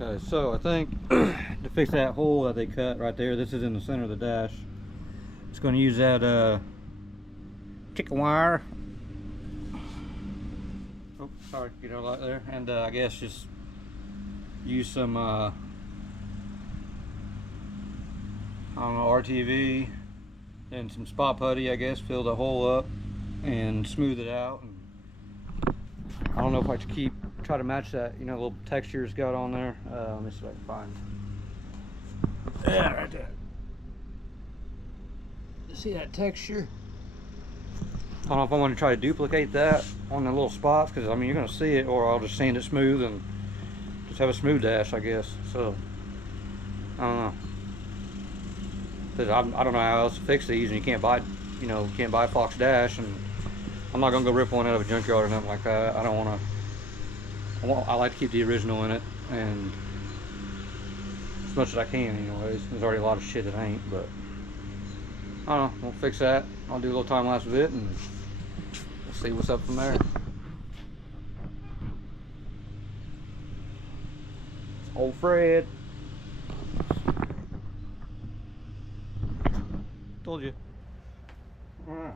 Okay, so I think to fix that hole that they cut right there, this is in the center of the dash. It's going to use that chicken wire. Oh, sorry, get our light there. And I guess just use some I don't know, RTV and some spot putty, I guess, fill the hole up and smooth it out. And I don't know if I should try to match that, you know, little texture it's got on there. Let me see if I can find. Yeah, right there. You see that texture? I don't know if I want to try to duplicate that on the little spots, because I mean, you're going to see it, or I'll just sand it smooth and just have a smooth dash, I guess. So I don't know. I don't know how else to fix these, and you can't buy, you know, can't buy a Fox dash, and I'm not gonna go rip one out of a junkyard or nothing like that. I don't want to. I like to keep the original in it, and as much as I can, anyways. There's already a lot of shit that ain't, but I don't know. We'll fix that. I'll do a little time lapse with it, and we'll see what's up from there. Old Fred. Told you. Alright.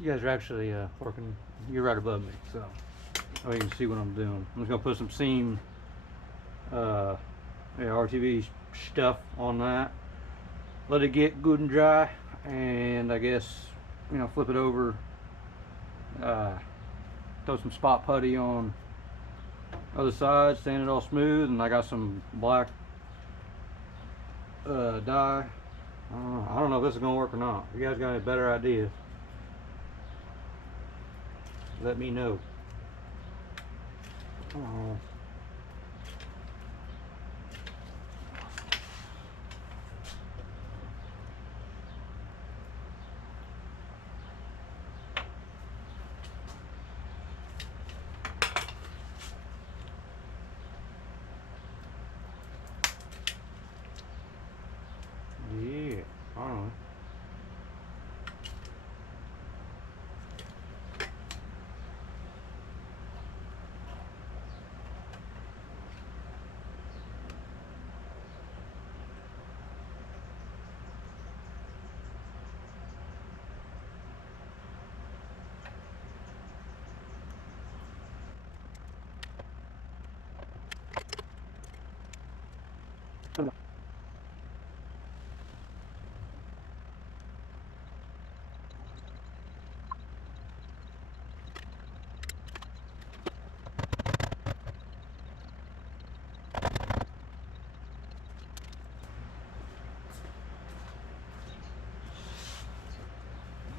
You guys are actually working, you're right above me, so you can see what I'm doing. I'm just gonna put some seam RTV stuff on that, let it get good and dry, and I guess, you know, flip it over, throw some spot putty on other side, sand it all smooth, and I got some black dye. I don't know if this is gonna work or not. If you guys got any better ideas, let me know. Yeah, I don't know.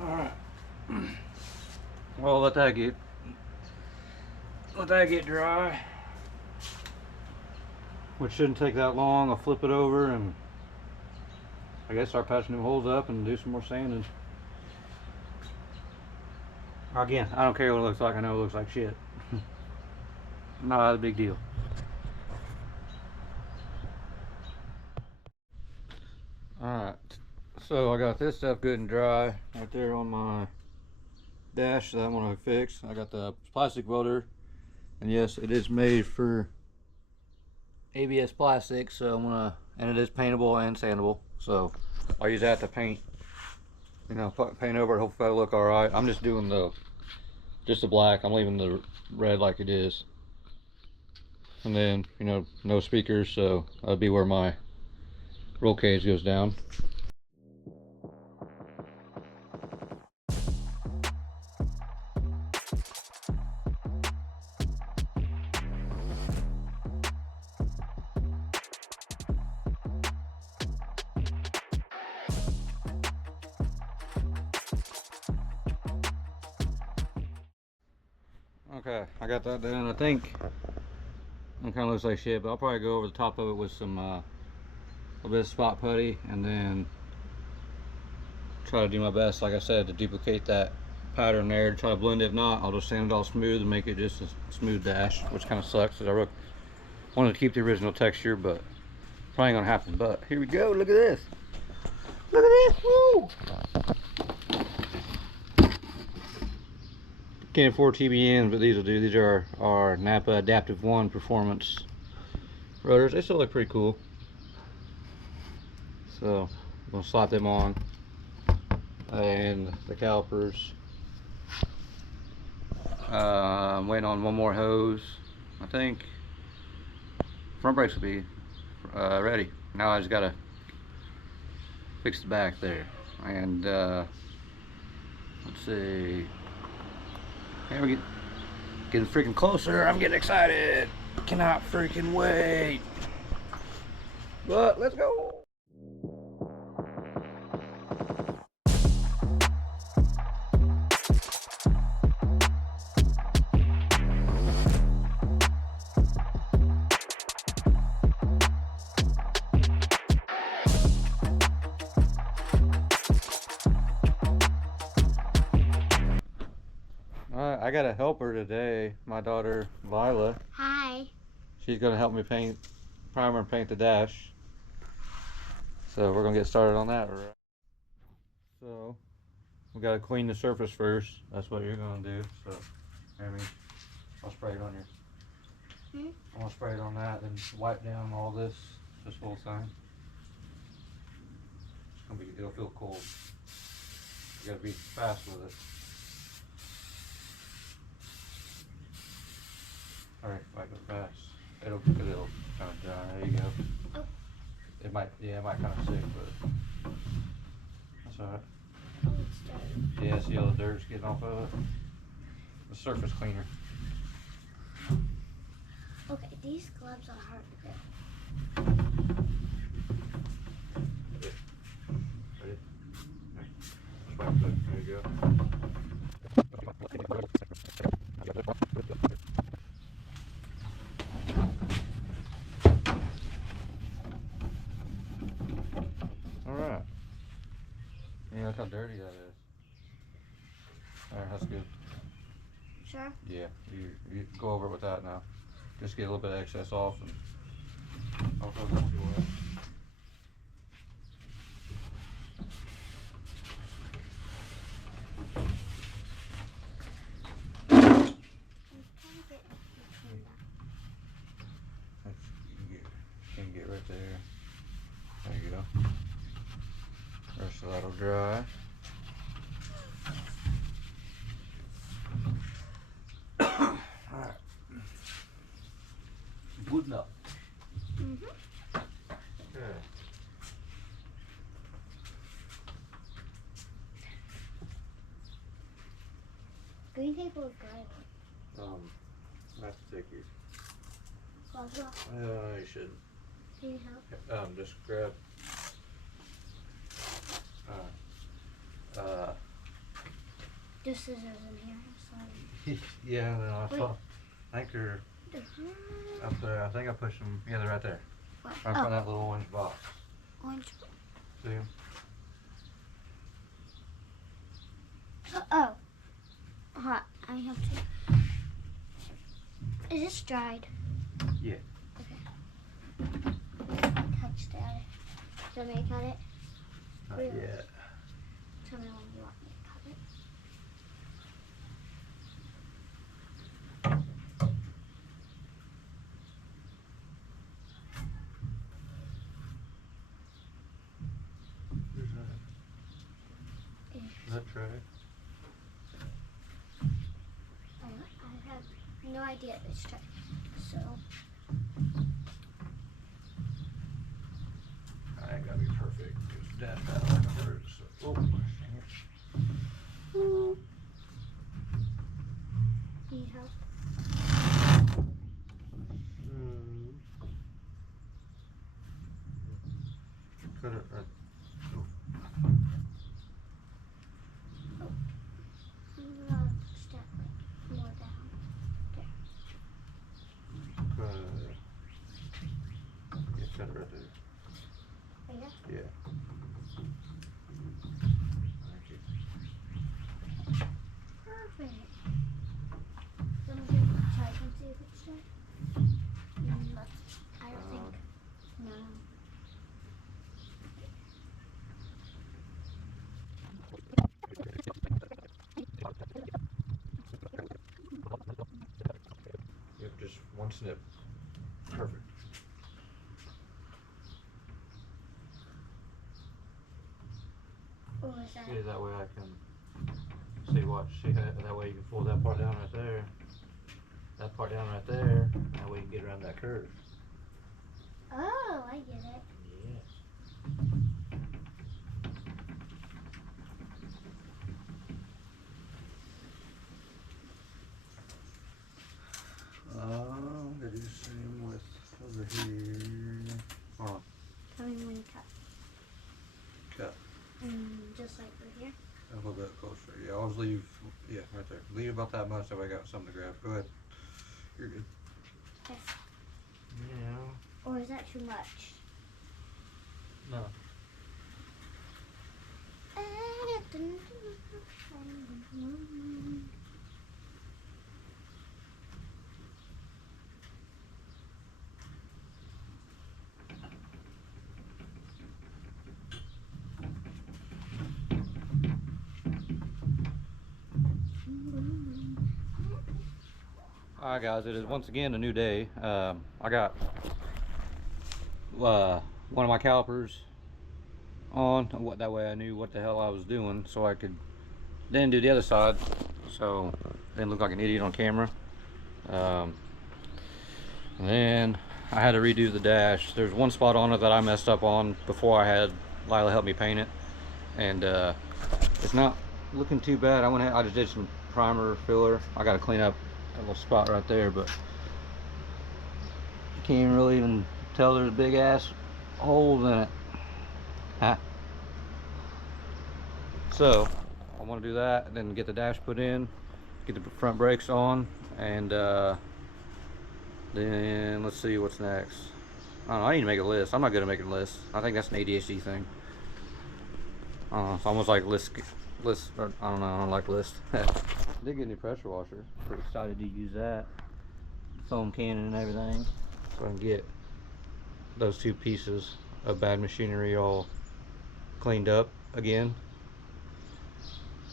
Alright. Well, let that get dry, which shouldn't take that long. I'll flip it over and I guess start patching them holes up and do some more sanding. Again, I don't care what it looks like. I know it looks like shit. Not a big deal. Alright, so I got this stuff good and dry right there on my dash that I'm going to fix. I got the plastic welder, and yes, it is made for ABS plastic, so and it is paintable and sandable, so I'll use that to paint, you know, paint over it. Hopefully it'll look alright. I'm just doing just the black. I'm leaving the red like it is, and then, you know, no speakers, so that'll be where my roll cage goes down. Okay, I got that done. I think it kind of looks like shit, but I'll probably go over the top of it with some a little bit of spot putty, and then try to do my best, like I said, to duplicate that pattern there, to try to blend it. If not, I'll just sand it all smooth and make it just a smooth dash, which kind of sucks because I wanted to keep the original texture, but probably ain't gonna happen. But here we go. Look at this. Look at this. Woo! Can't afford TBNs, but these will do. These are our Napa Adaptive 1 Performance rotors. They still look pretty cool. So I'm gonna slap them on, and the calipers. I'm waiting on one more hose. I think front brakes will be ready. Now I just gotta fix the back there, and let's see. Here we getting freaking closer. I'm getting excited. Cannot freaking wait. But let's go. I got a helper today, my daughter Viola. Hi. She's gonna help me primer and paint the dash. So we're gonna get started on that. So we gotta clean the surface first. That's what you're gonna do. So, I'll spray it on your. I'm gonna spray it on that, and wipe down all this whole thing. It'll feel cold. You gotta be fast with it. Alright, wipe it fast. It'll kind of dry. There you go. Oh. It might kind of stick, but that's alright. Oh, it's dirty. Yeah, see all the dirt's getting off of it? The surface cleaner. Okay, these gloves are hard to grip. Ready? There you go. Alright. Yeah, look how dirty that is. Alright, that's good. Sure? Yeah, you go over it with that now. Just get a little bit of excess off, and I'll go away. You can get right there. There you go. Rest of that'll dry. Alright. Button up. Okay. Green paper or gray? I have to take your. Gloves off. You shouldn't. Can you help? Just grab. There's scissors in here. Sorry. Yeah, no, I think they're up there. I think I pushed them. Yeah, they're right there. What? Right in front of that little orange box. Orange. See them? Oh. Hot. I have to. Is this dried? Yeah. Okay. Touch that. Do you want me to cut it? Not Really? yet. Tell me when you want me to cut it. Where's that? Is that tray? I have no idea if it's tried. So. I ain't gotta be perfect. It's that bad. Oh, dang it. Need help? Cut it right. I'm gonna step more down. There. Cut it. Yeah, cut it right there. Right here? Yeah. Thank you. Perfect. Then we can try and see if it's done. I don't think. No. One snip. Perfect. What was that? Yeah, that way I can see what she had. That way you can pull that part down right there. That part down right there. That way you can get around that curve. Oh, I get it. Yes. They do the same with over here. Hold on. Tell me when you cut. Cut. Just like right here. A little bit closer. Yeah, always leave. Yeah, right there. Leave about that much so I got something to grab. Go ahead. You're good. Okay. Yeah. Or is that too much? No. Alright guys, it is once again a new day. I got one of my calipers on. That way I knew what the hell I was doing so I could then do the other side so I didn't look like an idiot on camera. And then I had to redo the dash. There's one spot on it that I messed up on before I had Lila help me paint it, and it's not looking too bad. I just did some primer filler. I got to clean up a little spot right there, but you can't really even tell there's big ass holes in it. So I want to do that and then get the dash put in, get the front brakes on, and then let's see what's next. I don't know, I need to make a list. I'm not good at making lists. I think that's an ADHD thing. I don't know, it's almost like list or, I don't know, I don't like lists. Did get a new pressure washer. Pretty excited to use that. Foam cannon and everything. So I can get those two pieces of bad machinery all cleaned up again.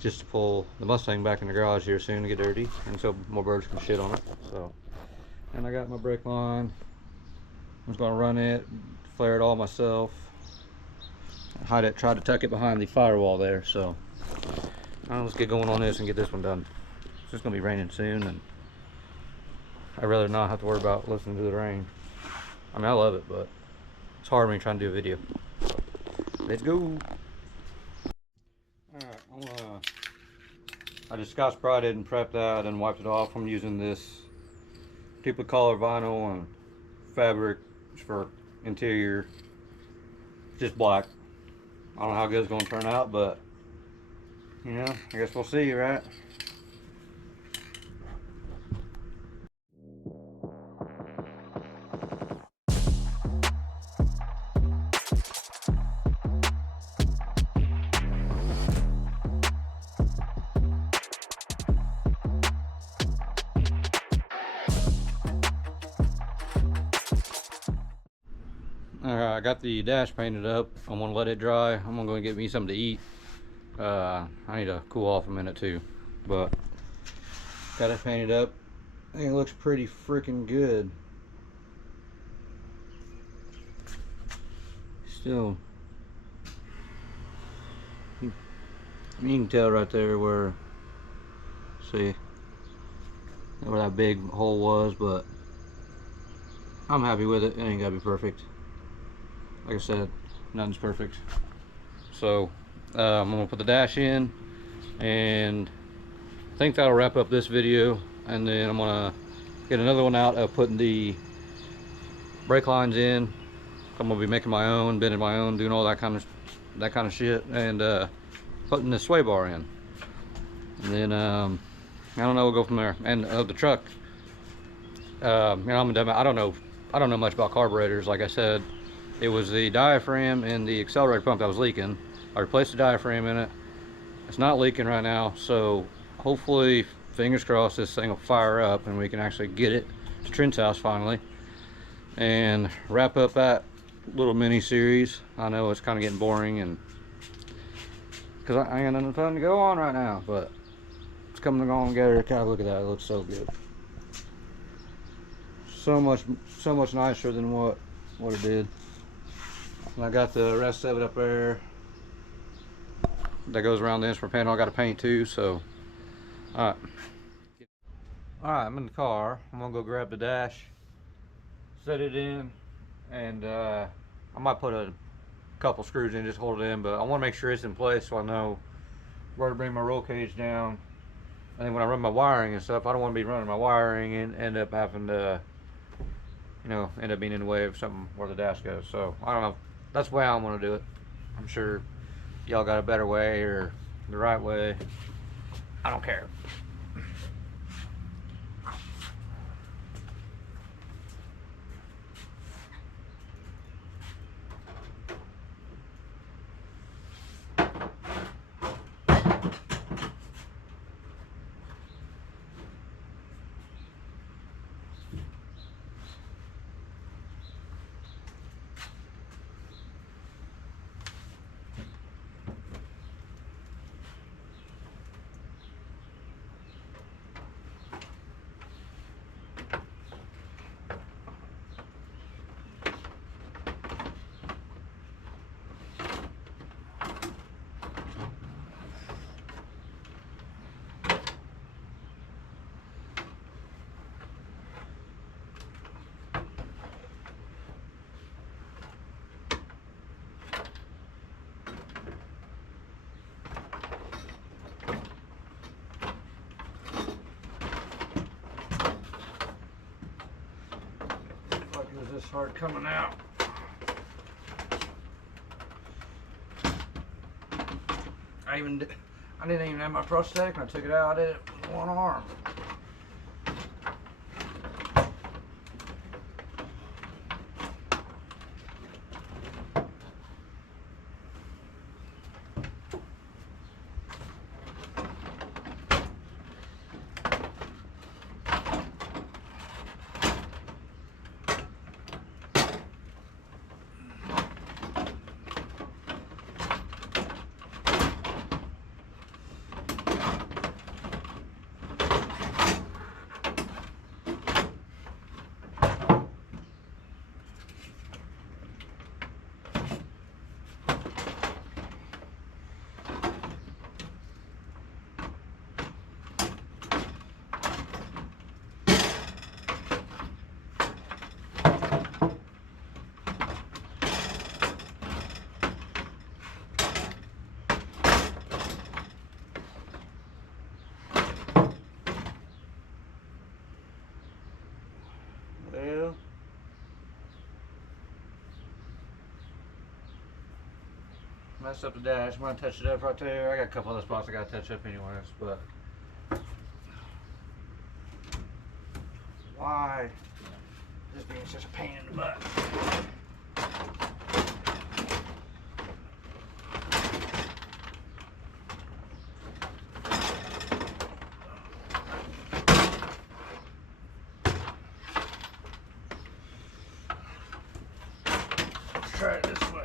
Just to pull the Mustang back in the garage here soon to get dirty, and so more birds can shit on it. So, and I got my brake line. I was gonna run it, flare it all myself, hide it, try to tuck it behind the firewall there. So let's get going on this and get this one done. It's just gonna be raining soon, and I'd rather not have to worry about listening to the rain. I mean, I love it, but it's hard when you're trying to do a video. Let's go. Alright, I just scotch brighted and prepped that and wiped it off. I'm using this stupid color vinyl and fabric for interior. Just black. I don't know how good it's going to turn out, but you know, I guess we'll see, right? Alright, I got the dash painted up. I'm gonna let it dry. I'm gonna go get me something to eat. I need to cool off a minute too, but got it painted up. I think it looks pretty freaking good. Still, you can tell right there where, see, where that big hole was, but I'm happy with it. It ain't gotta be perfect. Like I said, nothing's perfect. So I'm gonna put the dash in, and I think that'll wrap up this video, and then I'm gonna get another one out of putting the brake lines in. I'm gonna be making my own, bending my own, doing all that kind of shit, and putting the sway bar in, and then I don't know, we'll go from there. And the truck, you know, I don't know much about carburetors. Like I said, it was the diaphragm and the accelerator pump that was leaking. I replaced the diaphragm in it. It's not leaking right now, so hopefully, fingers crossed, this thing will fire up and we can actually get it to Trent's house finally and wrap up that little mini series. I know it's kind of getting boring, and because I ain't got nothing fun to go on right now, but it's coming along together. God, look at that, it looks so good. so much nicer than what it did. And I got the rest of it up there that goes around the instrument panel. I got to paint too. So all right, I'm in the car. I'm gonna go grab the dash, set it in, and I might put a couple screws in, just hold it in, but I want to make sure it's in place so I know where to bring my roll cage down. And then when I run my wiring and stuff, I don't want to be running my wiring and end up having to, you know, end up being in the way of something where the dash goes. So I don't know. That's the way I'm gonna do it. I'm sure y'all got a better way or the right way. I don't care. This hard coming out. I didn't even have my prosthetic, and I took it out. I did it with one arm. Well, messed up the dash. I'm gonna touch it up right there. I got a couple other spots I gotta touch up anyways, but why is this being such a pain in the butt? Try it this way.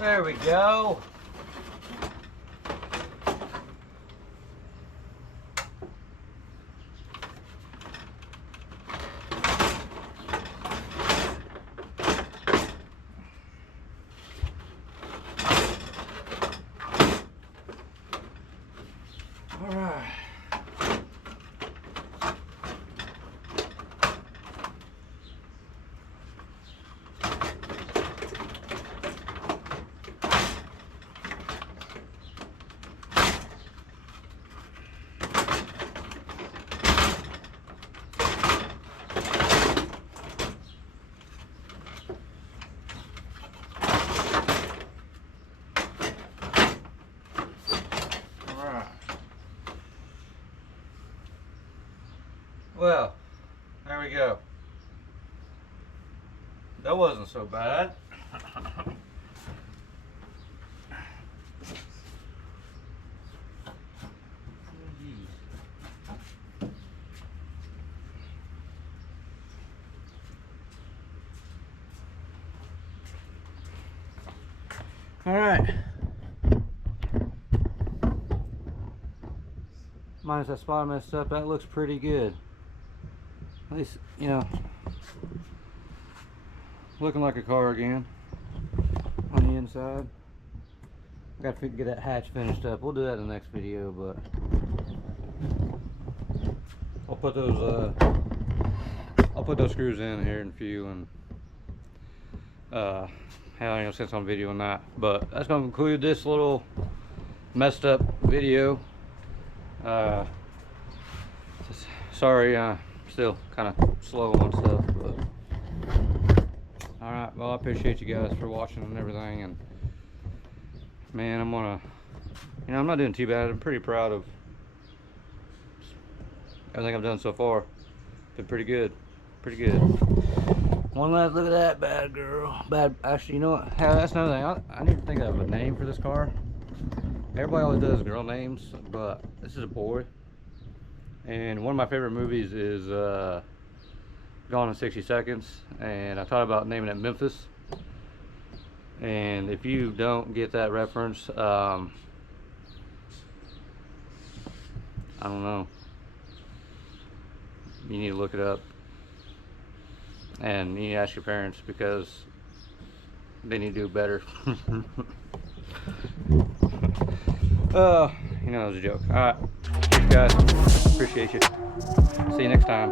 There we go. All right. Well, there we go. That wasn't so bad. All right. Minus that spot I messed up, that looks pretty good. At least, you know, looking like a car again on the inside. I got to get that hatch finished up. We'll do that in the next video, but I'll put those screws in here in a few, and hell, I ain't no sense on video on that. But that's gonna conclude this little messed up video. Sorry, still kind of slow on stuff, but all right. Well, I appreciate you guys for watching and everything, and man, I'm gonna, you know, I'm not doing too bad. I'm pretty proud of everything I've done so far. Been pretty good, pretty good. One last look at that bad girl. Bad. Actually, you know what? Hell, that's another thing. I need to think of a name for this car. Everybody always does girl names, but this is a boy. And one of my favorite movies is Gone in 60 Seconds. And I thought about naming it Memphis. And if you don't get that reference, I don't know. You need to look it up. And you need to ask your parents, because they need to do better. You know, it was a joke. Alright, guys, appreciate you. See you next time.